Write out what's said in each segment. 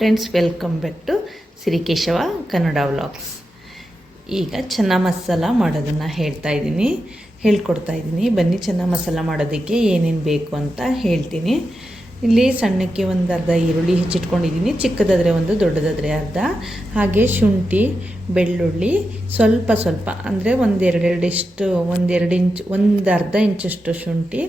Friends, welcome back to Sirikeshava Kannada vlogs. ಈಗ ಚೆನ್ನ ಮಸಾಲ ಮಾಡೋದನ್ನು ಹೇಳ್ಕೊಡ್ತಾ ಇದ್ದೀನಿ. ಬನ್ನಿ, ಚೆನ್ನ ಮಸಾಲ ಮಾಡೋದಕ್ಕೆ ಏನೇನು ಬೇಕು ಅಂತ ಹೇಳ್ತೀನಿ. ಇಲ್ಲಿ ಸಣ್ಣಕ್ಕೆ ಒಂದು ಅರ್ಧ ಈರುಳ್ಳಿ ಹೆಚ್ಚಿಟ್ಕೊಂಡಿದ್ದೀನಿ, ಚಿಕ್ಕದಾದರೆ ಒಂದು, ದೊಡ್ಡದಾದರೆ ಅರ್ಧ. ಹಾಗೆ ಶುಂಠಿ, ಬೆಳ್ಳುಳ್ಳಿ ಸ್ವಲ್ಪ ಅಂದರೆ ಒಂದು ಅರ್ಧ ಇಂಚಷ್ಟು ಶುಂಠಿ,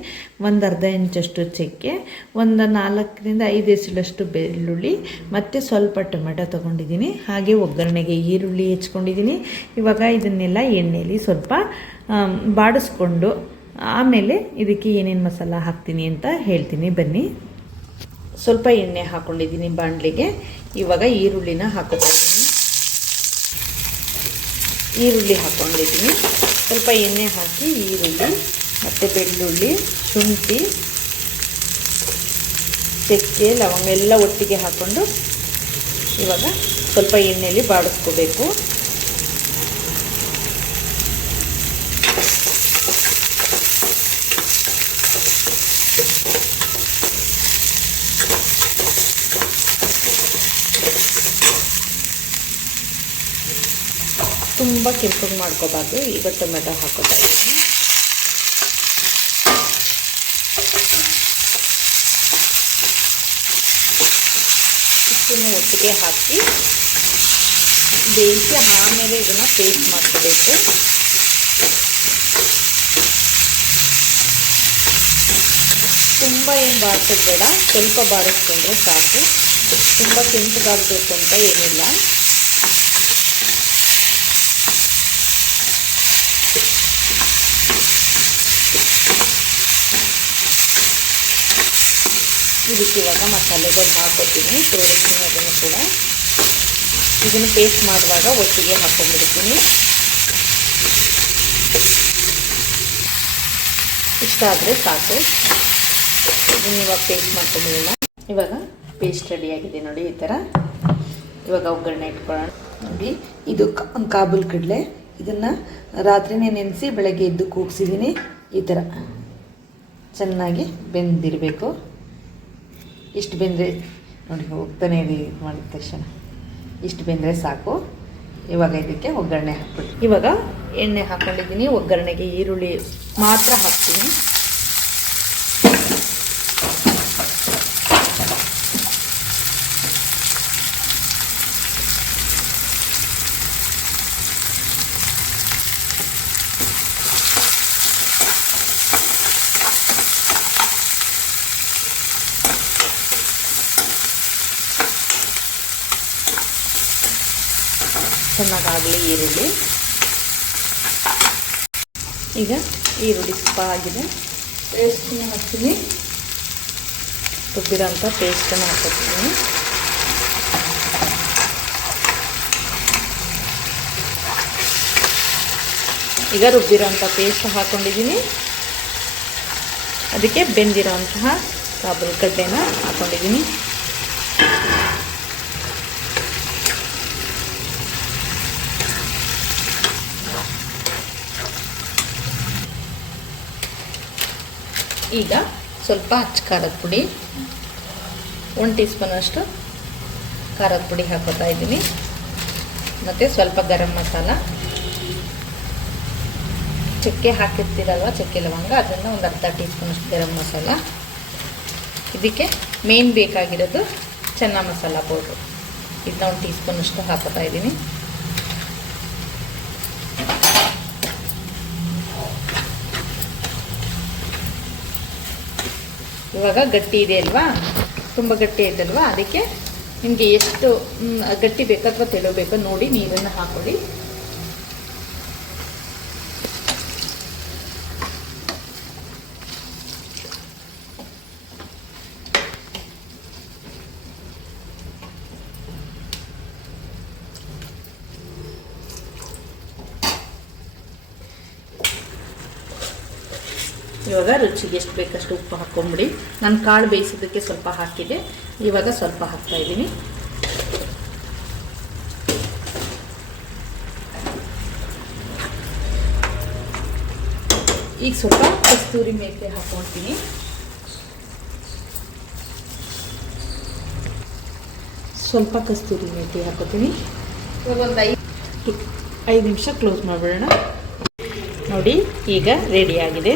ಒಂದು ಅರ್ಧ ಇಂಚಷ್ಟು ಚಕ್ಕೆ, ಒಂದು 4ರಿಂದ 5 ಎಸಳಷ್ಟು ಬೆಳ್ಳುಳ್ಳಿ ಮತ್ತು ಸ್ವಲ್ಪ ಟೊಮೆಟೊ ತೊಗೊಂಡಿದ್ದೀನಿ. ಹಾಗೆ ಒಗ್ಗರಣೆಗೆ ಈರುಳ್ಳಿ ಹೆಚ್ಕೊಂಡಿದ್ದೀನಿ. ಇವಾಗ ಇದನ್ನೆಲ್ಲ ಎಣ್ಣೆಯಲ್ಲಿ ಸ್ವಲ್ಪ ಬಾಡಿಸ್ಕೊಂಡು ಆಮೇಲೆ ಇದಕ್ಕೆ ಏನೇನು ಮಸಾಲ ಹಾಕ್ತೀನಿ ಅಂತ ಹೇಳ್ತೀನಿ. ಬನ್ನಿ. ಸ್ವಲ್ಪ ಎಣ್ಣೆ ಹಾಕ್ಕೊಂಡಿದ್ದೀನಿ ಬಾಣಲಿಗೆ. ಇವಾಗ ಈರುಳ್ಳಿನ ಹಾಕೋತಾ ಇದ್ದೀನಿ. ಈರುಳ್ಳಿ ಹಾಕ್ಕೊಂಡಿದ್ದೀನಿ. ಸ್ವಲ್ಪ ಎಣ್ಣೆ ಹಾಕಿ ಈರುಳ್ಳಿ ಮತ್ತು ಬೆಳ್ಳುಳ್ಳಿ, ಶುಂಠಿ, ಚಕ್ಕೆ, ಲವಂಗ ಎಲ್ಲ ಒಟ್ಟಿಗೆ ಹಾಕ್ಕೊಂಡು ಇವಾಗ ಸ್ವಲ್ಪ ಎಣ್ಣೆಯಲ್ಲಿ ಬಾಡಿಸ್ಕೋಬೇಕು. ತುಂಬ ಕೆಂಪಗೆ ಮಾಡ್ಕೋಬಾರ್ದು. ಈಗ ಟೊಮೆಟೊ ಹಾಕೋತಾ ಇದ್ದೀನಿ. ಇಷ್ಟನ್ನು ಒಟ್ಟಿಗೆ ಹಾಕಿ ಬೇಯಿಸಿ ಆಮೇಲೆ ಇದನ್ನು ಪೇಸ್ಟ್ ಮಾಡ್ಕೋಬೇಕು. ತುಂಬ ಏನು ಬಾಡಿಸೋದು ಬೇಡ, ಸ್ವಲ್ಪ ಬಾಡಿಸ್ಕೊಂಡ್ರೆ ಸಾಕು. ತುಂಬ ಕೆಂಪಗಾಗಬೇಕು ಅಂತ ಏನಿಲ್ಲ. ಇದಕ್ಕೆ ಇವಾಗ ಮಸಾಲೆಗಳು ಹಾಕೋತೀನಿ, ತೋರಿಸ್ತೀನಿ ಅದನ್ನು ಕೂಡ. ಇದನ್ನು ಪೇಸ್ಟ್ ಮಾಡುವಾಗ ಒಟ್ಟಿಗೆ ಹಾಕೊಂಡ್ಬಿಡ್ತೀನಿ. ಇಷ್ಟ ಆದರೆ ಸಾಕು. ಇದನ್ನು ಇವಾಗ ಪೇಸ್ಟ್ ಮಾಡ್ಕೊಂಡ್ಬಿಡೋಣ. ಇವಾಗ ಪೇಸ್ಟ್ ರೆಡಿಯಾಗಿದೆ ನೋಡಿ, ಈ ಥರ. ಇವಾಗ ಒಗ್ಗರಣೆ ಇಟ್ಕೊಳ್ಳೋಣ. ನೋಡಿ, ಇದು ಕಾಬೂಲ್ ಕಡಲೆ. ಇದನ್ನು ರಾತ್ರಿನೇ ನೆನೆಸಿ ಬೆಳಗ್ಗೆ ಎದ್ದು ಕೂಗಿಸಿದ್ದೀನಿ. ಈ ಥರ ಚೆನ್ನಾಗಿ ಬೆಂದಿರಬೇಕು. ಇಷ್ಟು ಬೆಂದರೆ ನೋಡಿ, ಹೋಗ್ತಾನೆ ಮಾಡಿದ ತಕ್ಷಣ ಇಷ್ಟು ಬೆಂದರೆ ಸಾಕು. ಇವಾಗ ಇದಕ್ಕೆ ಒಗ್ಗರಣೆ ಹಾಕ್ಬಿಟ್ಟು, ಇವಾಗ ಎಣ್ಣೆ ಹಾಕ್ಕೊಂಡಿದ್ದೀನಿ. ಒಗ್ಗರಣೆಗೆ ಈರುಳ್ಳಿ ಮಾತ್ರ ಹಾಕ್ತೀನಿ. ಚೆನ್ನಾಗಾಗಲಿ ಈರುಳ್ಳಿ. ಈಗ ಈರುಳ್ಳಿ ಸ್ವಲ್ಪ ಆಗಿದೆ. ಪೇಸ್ಟನ್ನು ಹಾಕ್ತೀನಿ. ರುಬ್ಬಿರೋಂಥ ಪೇಸ್ಟನ್ನು ಹಾಕ್ತೀನಿ. ಈಗ ರುಬ್ಬಿರೋಂಥ ಪೇಸ್ಟ್ ಹಾಕ್ಕೊಂಡಿದ್ದೀನಿ. ಅದಕ್ಕೆ ಬೆಂದಿರೋಂತಹ ಕಾಬೂಲ್ ಕಡ್ಲೆನ ಹಾಕ್ಕೊಂಡಿದ್ದೀನಿ. ಈಗ ಸ್ವಲ್ಪ ಖಾರದ ಪುಡಿ, 1 ಟೀ ಸ್ಪೂನಷ್ಟು ಖಾರದ ಪುಡಿ ಹಾಕೋತಾ ಇದ್ದೀನಿ. ಮತ್ತು ಸ್ವಲ್ಪ ಗರಂ ಮಸಾಲ, ಚಕ್ಕೆ ಹಾಕಿರ್ತೀರಲ್ವ, ಚಕ್ಕೆ ಲವಂಗ, ಅದನ್ನು ಒಂದು ಅರ್ಧ ಟೀ ಸ್ಪೂನಷ್ಟು ಗರಂ ಮಸಾಲ. ಇದಕ್ಕೆ ಮೇನ್ ಬೇಕಾಗಿರೋದು ಚೆನ್ನ ಮಸಾಲ ಪೌಡ್ರು. ಇದನ್ನ 1 ಟೀ ಸ್ಪೂನಷ್ಟು ಹಾಕೋತಾ ಇದ್ದೀನಿ. ಇವಾಗ ಗಟ್ಟಿ ಇದೆ ಅಲ್ವಾ, ತುಂಬ ಗಟ್ಟಿ ಐತಲ್ವಾ, ಅದಕ್ಕೆ ನಿಮಗೆ ಎಷ್ಟು ಗಟ್ಟಿ ಬೇಕು ಅಥವಾ ತೆಳು ಬೇಕೋ ನೋಡಿ ನೀರನ್ನು ಹಾಕೊಳ್ಳಿ. ಇವಾಗ ರುಚಿಗೆ ಎಷ್ಟು ಬೇಕಷ್ಟು ಉಪ್ಪು ಹಾಕ್ಕೊಂಬಿಡಿ. ನಾನು ಕಾಳು ಬೇಯಿಸೋದಕ್ಕೆ ಸ್ವಲ್ಪ ಹಾಕಿದೆ, ಇವಾಗ ಸ್ವಲ್ಪ ಹಾಕ್ತಾ ಇದ್ದೀನಿ. ಈಗ ಸ್ವಲ್ಪ ಕಸ್ತೂರಿ ಮೇಥಿ ಹಾಕ್ಕೊಳ್ತೀನಿ. ಸ್ವಲ್ಪ ಕಸ್ತೂರಿ ಮೇಥಿ ಹಾಕೋತೀನಿ. ಇವಾಗ ಒಂದು 5 ನಿಮಿಷ ಕ್ಲೋಸ್ ಮಾಡಿಬಿಡೋಣ. ನೋಡಿ ಈಗ ರೆಡಿಯಾಗಿದೆ.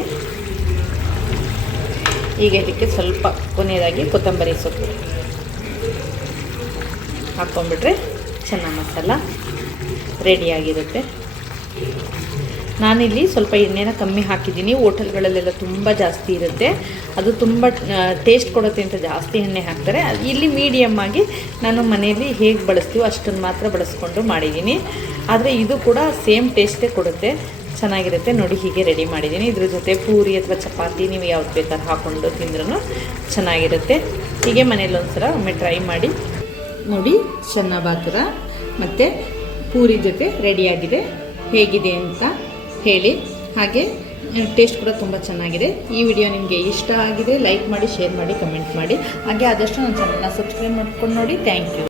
ಈಗ ಇದಕ್ಕೆ ಸ್ವಲ್ಪ ಕೊನೆಯದಾಗಿ ಕೊತ್ತಂಬರಿ ಸೊಪ್ಪು ಹಾಕ್ಕೊಂಡ್ಬಿಟ್ರೆ ಚೆನ್ನ ಮಸಾಲ ರೆಡಿಯಾಗಿರುತ್ತೆ. ನಾನಿಲ್ಲಿ ಸ್ವಲ್ಪ ಎಣ್ಣೆನ ಕಮ್ಮಿ ಹಾಕಿದ್ದೀನಿ. ಹೋಟೆಲ್ಗಳಲ್ಲೆಲ್ಲ ತುಂಬ ಜಾಸ್ತಿ ಇರುತ್ತೆ, ಅದು ತುಂಬ ಟೇಸ್ಟ್ ಕೊಡುತ್ತೆ ಅಂತ ಜಾಸ್ತಿ ಎಣ್ಣೆ ಹಾಕ್ತಾರೆ. ಇಲ್ಲಿ ಮೀಡಿಯಮ್ ಆಗಿ ನಾನು ಮನೆಯಲ್ಲಿ ಹೇಗೆ ಬಳಸ್ತೀವೋ ಅಷ್ಟನ್ನು ಮಾತ್ರ ಬಳಸ್ಕೊಂಡು ಮಾಡಿದ್ದೀನಿ. ಆದರೆ ಇದು ಕೂಡ ಸೇಮ್ ಟೇಸ್ಟೇ ಕೊಡುತ್ತೆ, ಚೆನ್ನಾಗಿರುತ್ತೆ. ನೋಡಿ ಹೀಗೆ ರೆಡಿ ಮಾಡಿದ್ದೀನಿ. ಇದ್ರ ಜೊತೆ ಪೂರಿ ಅಥವಾ ಚಪಾತಿ ನೀವು ಯಾವ್ದು ಬೇಕಾದ್ರೂ ಹಾಕ್ಕೊಂಡು ತಿಂದ್ರೂ ಚೆನ್ನಾಗಿರುತ್ತೆ. ಹೀಗೆ ಮನೇಲಿ ಒಂದ್ಸಲ ಒಮ್ಮೆ ಟ್ರೈ ಮಾಡಿ ನೋಡಿ. ಚೆನ್ನ ಬಾತುರ ಮತ್ತು ಪೂರಿ ಜೊತೆ ರೆಡಿಯಾಗಿದೆ. ಹೇಗಿದೆ ಅಂತ ಹೇಳಿ. ಹಾಗೆ ಟೇಸ್ಟ್ ಕೂಡ ತುಂಬ ಚೆನ್ನಾಗಿದೆ. ಈ ವಿಡಿಯೋ ನಿಮಗೆ ಇಷ್ಟ ಆಗಿದೆ ಲೈಕ್ ಮಾಡಿ, ಶೇರ್ ಮಾಡಿ, ಕಮೆಂಟ್ ಮಾಡಿ. ಹಾಗೆ ಆದಷ್ಟು ನನ್ನ ಚಾನಲ್ನ ಸಬ್ಸ್ಕ್ರೈಬ್ ಮಾಡ್ಕೊಂಡು ನೋಡಿ. Thank you.